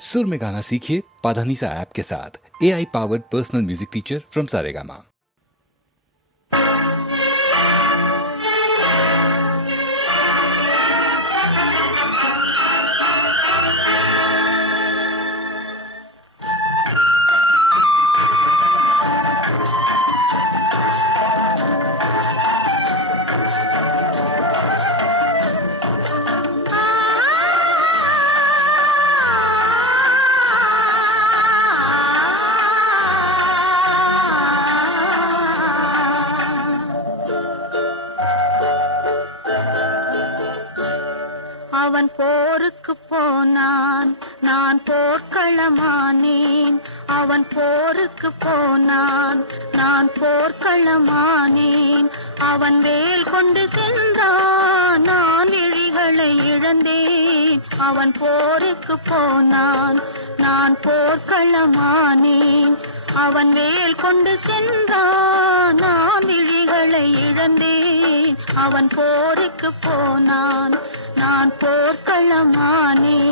सुर में गाना सीखिए पाधानीसा ऐप के साथ। AI powered personal music teacher from Saregama. அவன் போருக்கு போனான், நான் போர்க்களமானேன். அவன் போருக்கு போனான், நான் போர்க்களமானேன். அவன் வேல் கொண்டு சென்றான், நான் விழிகளை இழந்தேன். அவன் போருக்கு போனான், நான் போர்க்களமானேன். அவன் வேல் கொண்டு சென்றான், நான் விழிகளை இழந்தேன். அவன் போருக்கு போனான், நான் போர்க்களமானேன்.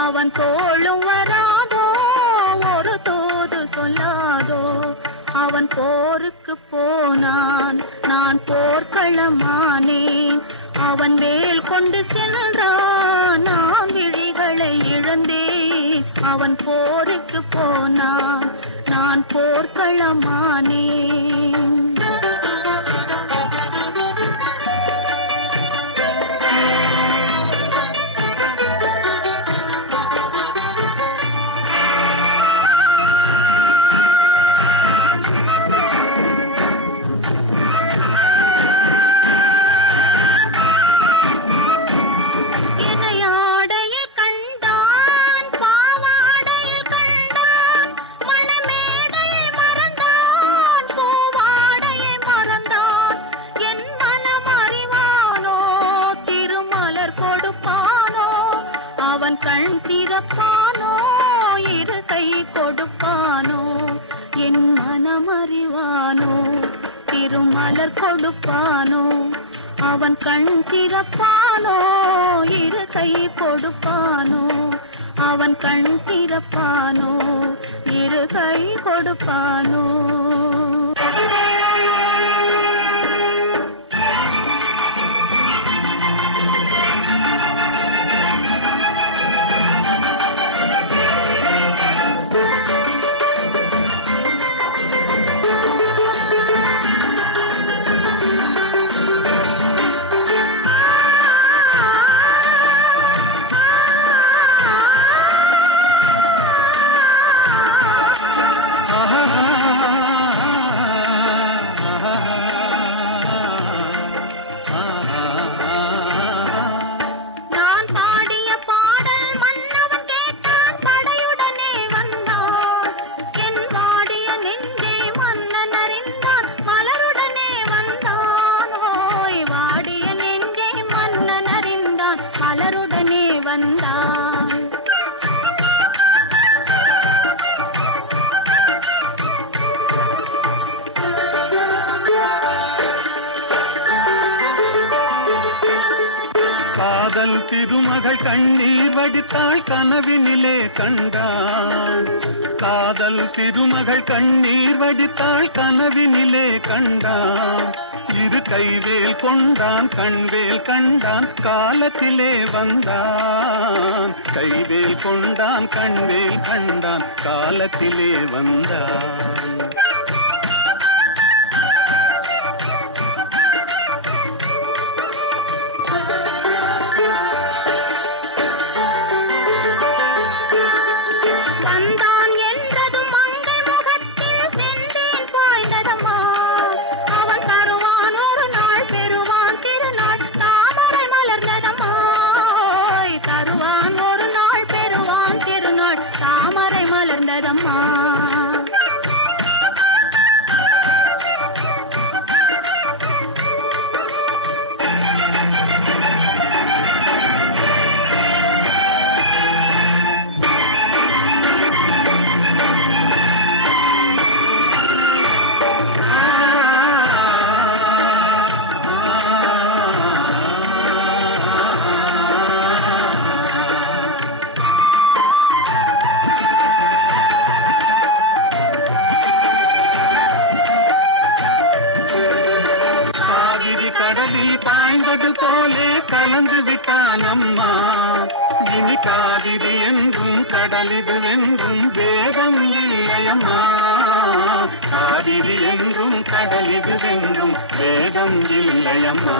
அவன் தோளும் வராதோ, ஒரு தூது சொல்லாதோ. அவன் போருக்கு போனான், நான் போர்க்களமானேன். அவன் வேல் கொண்டு சென்றான், நான் விழிகளை இழந்தேன். அவன் போருக்கு போனான், நான் போர்க்களமானேன். அவன் கண் திறப்பானோ, இரு கை கொடுப்பானோ, என் மனமறிவானோ, திருமலர் கொடுப்பானோ. அவன் கண் திறப்பானோ, இரு கை கொடுப்பானோ. அவன் கண் திறப்பானோ, இரு கை கொடுப்பானோ. மலருடனே வந்தான். காதல் திருமகள் கண்ணீர் வடித்தாள், கனவினிலே கண்டான். காதல் திருமகள் கண்ணீர் வடித்தாள், கனவினிலே கண்டான். இரு கைவேல் கொண்டான், கண்வேல் கண்டான், காலத்திலே வந்தான். கைவேல் கொண்டான், கண்வேல் கண்டான், காலத்திலே வந்தான். தானம்மா. இனி காவிரி என்றும் கடலிது என்றும் வேதம் இல்லையம்மா. காவிரி என்றும் கடலிது என்றும் வேதம் இல்லையம்மா.